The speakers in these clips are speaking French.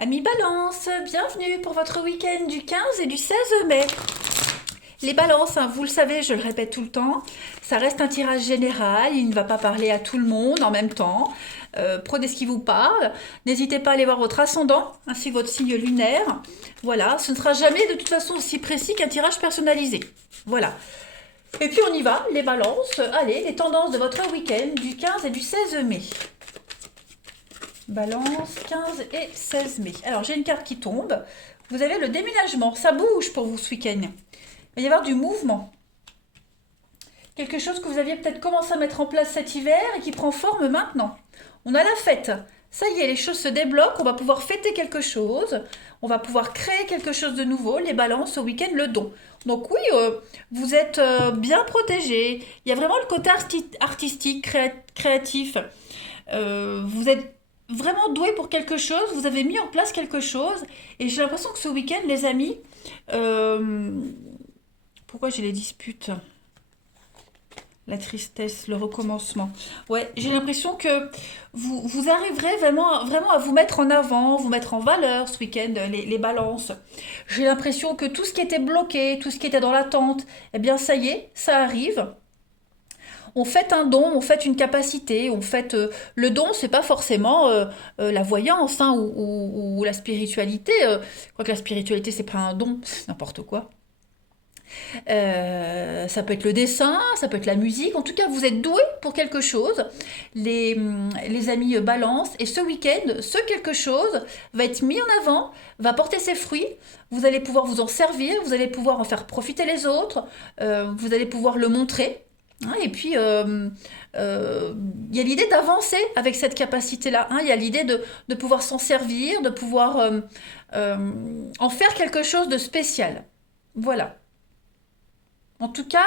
Amis Balance, bienvenue pour votre week-end du 15 et du 16 mai. Les balances, hein, vous le savez, je le répète tout le temps, ça reste un tirage général, il ne va pas parler à tout le monde en même temps. Prenez ce qui vous parle. N'hésitez pas à aller voir votre ascendant ainsi que votre signe lunaire. Voilà, ce ne sera jamais de toute façon aussi précis qu'un tirage personnalisé. Voilà. Et puis on y va, les balances. Allez, les tendances de votre week-end du 15 et du 16 mai. Balance, 15 et 16 mai. Alors, j'ai une carte qui tombe. Vous avez le déménagement. Ça bouge pour vous ce week-end. Il va y avoir du mouvement. Quelque chose que vous aviez peut-être commencé à mettre en place cet hiver et qui prend forme maintenant. On a la fête. Ça y est, les choses se débloquent. On va pouvoir fêter quelque chose. On va pouvoir créer quelque chose de nouveau. Les balances au week-end, le don. Donc oui, vous êtes bien protégés. Il y a vraiment le côté artistique, créatif. Vous êtes vraiment doué pour quelque chose, vous avez mis en place quelque chose, et j'ai l'impression que ce week-end, les amis, euh, pourquoi j'ai les disputes, la tristesse, le recommencement. Ouais, j'ai l'impression que vous arriverez vraiment à vous mettre en avant, vous mettre en valeur ce week-end, les balances. J'ai l'impression que tout ce qui était bloqué, tout ce qui était dans l'attente, eh bien ça y est, ça arrive. On fait un don, on fait une capacité, on fait le don, c'est pas forcément la voyance hein, ou la spiritualité. Quoique la spiritualité, c'est pas un don, c'est n'importe quoi. Ça peut être le dessin, ça peut être la musique. En tout cas, vous êtes doué pour quelque chose, les amis balance. Et ce week-end, ce quelque chose va être mis en avant, va porter ses fruits. Vous allez pouvoir vous en servir, vous allez pouvoir en faire profiter les autres, vous allez pouvoir le montrer. Hein, et puis, il y a l'idée d'avancer avec cette capacité-là. Hein, il y a l'idée de pouvoir s'en servir, de pouvoir en faire quelque chose de spécial. Voilà. En tout cas,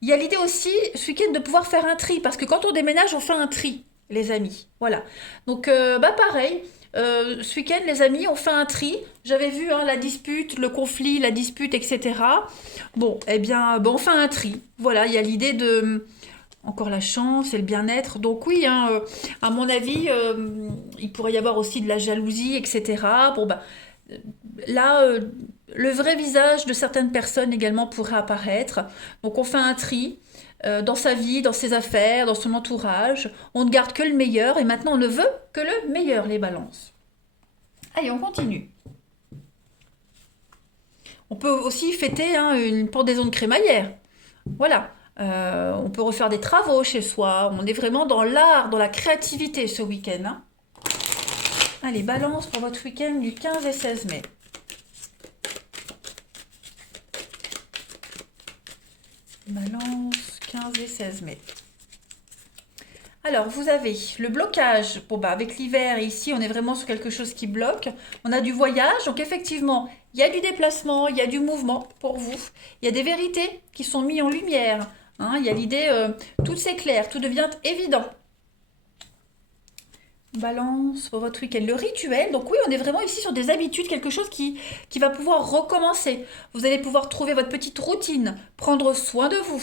il y a l'idée aussi, ce week-end, de pouvoir faire un tri. Parce que quand on déménage, on fait un tri, les amis. Voilà. Donc, pareil. Ce week-end, les amis, on fait un tri. J'avais vu hein, la dispute, le conflit, la dispute, etc. Bon, eh bien, on fait un tri. Voilà, il y a l'idée de encore la chance et le bien-être. Donc oui, hein, à mon avis, il pourrait y avoir aussi de la jalousie, etc. Bon, bah, là, le vrai visage de certaines personnes également pourrait apparaître. Donc on fait un tri dans sa vie, dans ses affaires, dans son entourage. On ne garde que le meilleur et maintenant on ne veut que le meilleur, les balances. Allez, on continue. On peut aussi fêter hein, une pendaison de crémaillère. Voilà. On peut refaire des travaux chez soi. On est vraiment dans l'art, dans la créativité ce week-end. Hein. Allez, balance pour votre week-end du 15 et 16 mai. Balance, 15 et 16 mai. Alors, vous avez le blocage. Bon, bah, avec l'hiver, ici, on est vraiment sur quelque chose qui bloque. On a du voyage. Donc, effectivement, il y a du déplacement, il y a du mouvement pour vous. Il y a des vérités qui sont mises en lumière. Hein, il y a l'idée, tout s'éclaire, tout devient évident. Balance pour votre week-end. Le rituel, donc oui, on est vraiment ici sur des habitudes, quelque chose qui va pouvoir recommencer. Vous allez pouvoir trouver votre petite routine, prendre soin de vous.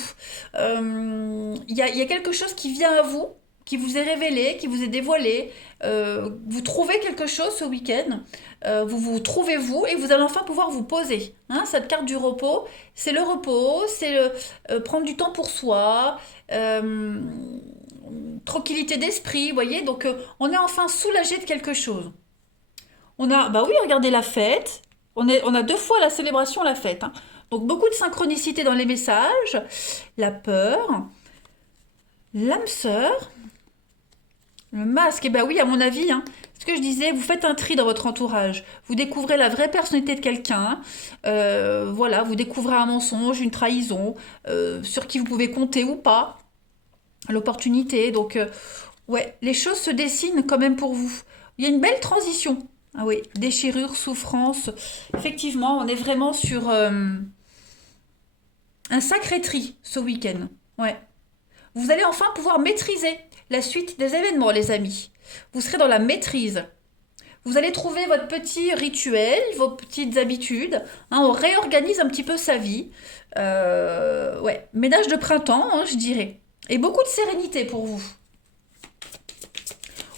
Il y a quelque chose qui vient à vous, qui vous est révélé, qui vous est dévoilé. Vous trouvez quelque chose ce week-end, vous vous trouvez vous et vous allez enfin pouvoir vous poser. Hein, cette carte du repos, c'est prendre du temps pour soi. Tranquillité d'esprit, vous voyez, donc on est enfin soulagé de quelque chose. On a, bah oui, regardez la fête, on a deux fois la célébration, la fête. Hein. Donc beaucoup de synchronicité dans les messages, la peur, l'âme sœur, le masque, et bah oui, à mon avis, hein, ce que je disais, vous faites un tri dans votre entourage, vous découvrez la vraie personnalité de quelqu'un, voilà, vous découvrez un mensonge, une trahison, sur qui vous pouvez compter ou pas, l'opportunité. Donc, ouais, les choses se dessinent quand même pour vous. Il y a une belle transition. Ah oui, déchirure, souffrance. Effectivement, on est vraiment sur un sacré tri ce week-end. Ouais. Vous allez enfin pouvoir maîtriser la suite des événements, les amis. Vous serez dans la maîtrise. Vous allez trouver votre petit rituel, vos petites habitudes. Hein, on réorganise un petit peu sa vie. Ouais, ménage de printemps, hein, je dirais. Et beaucoup de sérénité pour vous.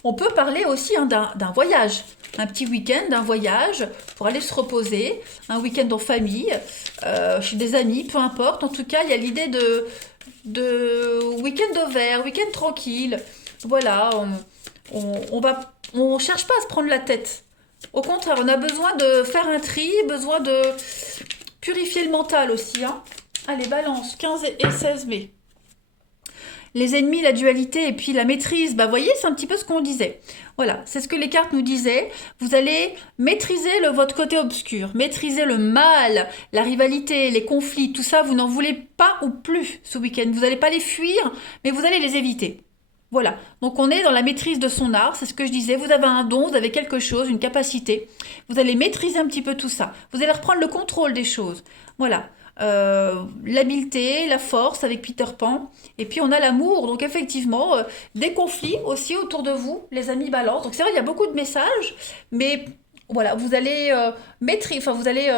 On peut parler aussi hein, d'un voyage. un petit week-end, un voyage pour aller se reposer, un week-end en famille, chez des amis, peu importe. En tout cas, il y a l'idée de week-end au vert, week-end tranquille. Voilà, on cherche pas à se prendre la tête. Au contraire, on a besoin de faire un tri, besoin de purifier le mental aussi, hein. Allez, balance, 15 et 16 mai. Les ennemis, la dualité et puis la maîtrise, bah voyez, c'est un petit peu ce qu'on disait. Voilà, c'est ce que les cartes nous disaient. Vous allez maîtriser votre côté obscur, maîtriser le mal, la rivalité, les conflits, tout ça, vous n'en voulez pas ou plus ce week-end. Vous n'allez pas les fuir, mais vous allez les éviter. Voilà, donc on est dans la maîtrise de son art, c'est ce que je disais, vous avez un don, vous avez quelque chose, une capacité, vous allez maîtriser un petit peu tout ça, vous allez reprendre le contrôle des choses, voilà. L'habileté, la force avec Peter Pan, et puis on a l'amour, donc effectivement, des conflits aussi autour de vous, les amis balance, donc c'est vrai, il y a beaucoup de messages, mais voilà, vous allez maîtriser, enfin vous allez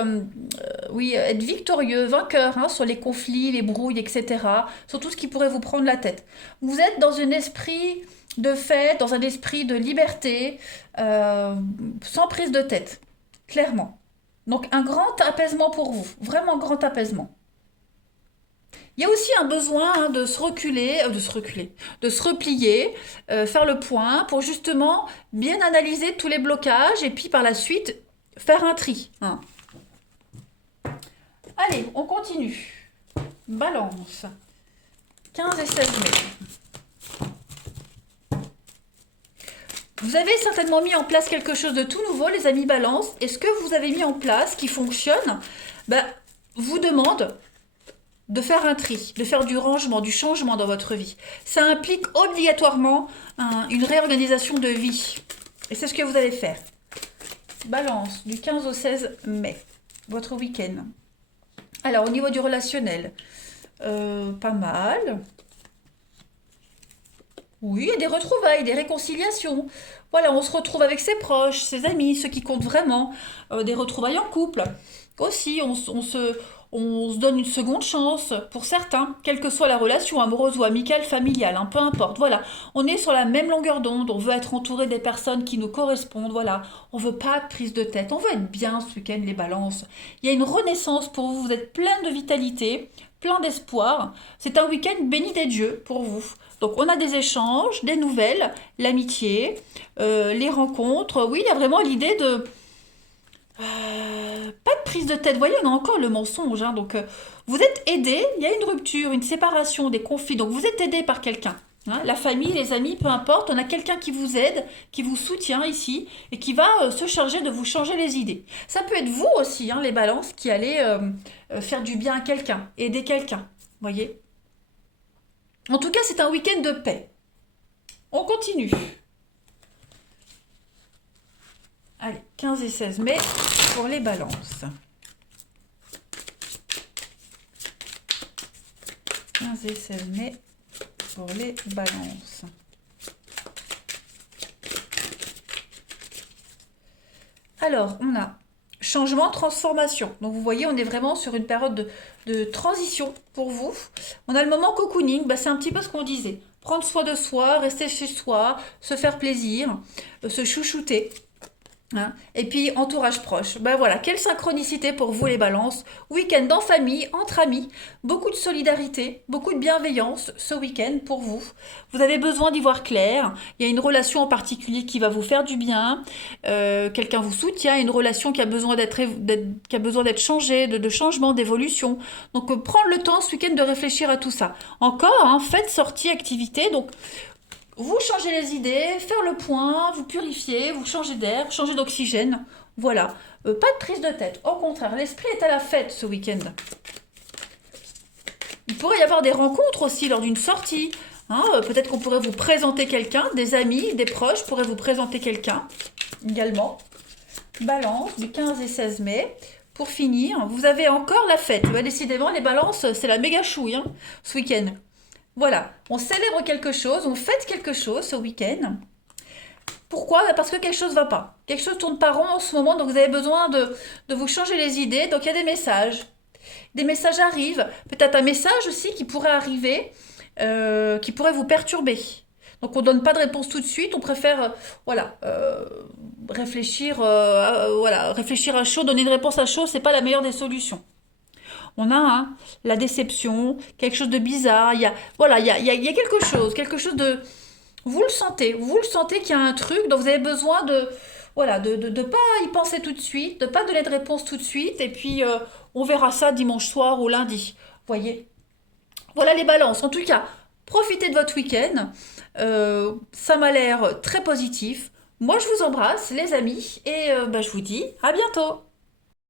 oui, être victorieux, vainqueur hein, sur les conflits, les brouilles, etc. Sur tout ce qui pourrait vous prendre la tête. Vous êtes dans un esprit de fête, dans un esprit de liberté, sans prise de tête, clairement. Donc un grand apaisement pour vous, vraiment grand apaisement. Il y a aussi un besoin hein, de se reculer, de se replier, faire le point pour justement bien analyser tous les blocages et puis par la suite faire un tri, hein. Allez, on continue. Balance. 15 et 16 mai. Vous avez certainement mis en place quelque chose de tout nouveau, les amis balance. Et ce que vous avez mis en place qui fonctionne, vous demande de faire un tri, de faire du rangement, du changement dans votre vie. Ça implique obligatoirement une réorganisation de vie. Et c'est ce que vous allez faire. Balance, du 15 au 16 mai, votre week-end. Alors, au niveau du relationnel, pas mal. Oui, il y a des retrouvailles, des réconciliations. Voilà, on se retrouve avec ses proches, ses amis, ceux qui comptent vraiment. Des retrouvailles en couple. Aussi, on se donne une seconde chance pour certains, quelle que soit la relation amoureuse ou amicale, familiale, hein, peu importe. Voilà, on est sur la même longueur d'onde, on veut être entouré des personnes qui nous correspondent. Voilà, on veut pas de prise de tête, on veut être bien ce week-end, les balances. Il y a une renaissance pour vous, vous êtes plein de vitalité, plein d'espoir. C'est un week-end béni des dieux pour vous. Donc on a des échanges, des nouvelles, l'amitié, les rencontres. Oui, il y a vraiment l'idée de pas de prise de tête. Vous voyez, on a encore le mensonge, hein. Donc vous êtes aidé, il y a une rupture, une séparation, des conflits. Donc vous êtes aidé par quelqu'un, hein. La famille, les amis, peu importe. On a quelqu'un qui vous aide, qui vous soutient ici et qui va se charger de vous changer les idées. Ça peut être vous aussi, hein, les balances, qui allez faire du bien à quelqu'un, aider quelqu'un. Vous voyez. En tout cas, c'est un week-end de paix. On continue. Allez, 15 et 16 mai pour les balances. 15 et 16 mai pour les balances. Alors, on a changement, transformation. Donc, vous voyez, on est vraiment sur une période de transition pour vous. On a le moment cocooning, c'est un petit peu ce qu'on disait. Prendre soin de soi, rester chez soi, se faire plaisir, se chouchouter. Hein. Et puis entourage proche, voilà, quelle synchronicité pour vous les balances, week-end en famille, entre amis, beaucoup de solidarité, beaucoup de bienveillance ce week-end pour vous. Vous avez besoin d'y voir clair, il y a une relation en particulier qui va vous faire du bien, quelqu'un vous soutient, une relation qui a besoin d'être changée, de changement, d'évolution. Donc prendre le temps ce week-end de réfléchir à tout ça. Encore, hein, faites sortie, activité, donc vous changez les idées, faire le point, vous purifiez, vous changez d'air, changez d'oxygène. Voilà, pas de prise de tête. Au contraire, l'esprit est à la fête ce week-end. Il pourrait y avoir des rencontres aussi lors d'une sortie. Hein, peut-être qu'on pourrait vous présenter quelqu'un, des amis, des proches pourraient vous présenter quelqu'un également. Balance du 15 et 16 mai. Pour finir, vous avez encore la fête. Décidément, les balances, c'est la méga chouille hein, ce week-end. Voilà, on célèbre quelque chose, on fête quelque chose ce week-end. Pourquoi? Parce que quelque chose ne va pas. Quelque chose ne tourne pas rond en ce moment, donc vous avez besoin de vous changer les idées. Donc il y a des messages. Des messages arrivent. Peut-être un message aussi qui pourrait arriver, qui pourrait vous perturber. Donc on donne pas de réponse tout de suite, on préfère voilà, réfléchir, voilà, réfléchir à chaud, donner une réponse à chaud, c'est pas la meilleure des solutions. On a la déception, quelque chose de bizarre, il y a, voilà, il y a quelque chose de... vous le sentez qu'il y a un truc dont vous avez besoin de... Voilà, de pas y penser tout de suite, de pas donner de réponse tout de suite, et puis on verra ça dimanche soir ou lundi. Voyez. Voilà les balances. En tout cas, profitez de votre week-end. Ça m'a l'air très positif. Moi, je vous embrasse, les amis, et je vous dis à bientôt.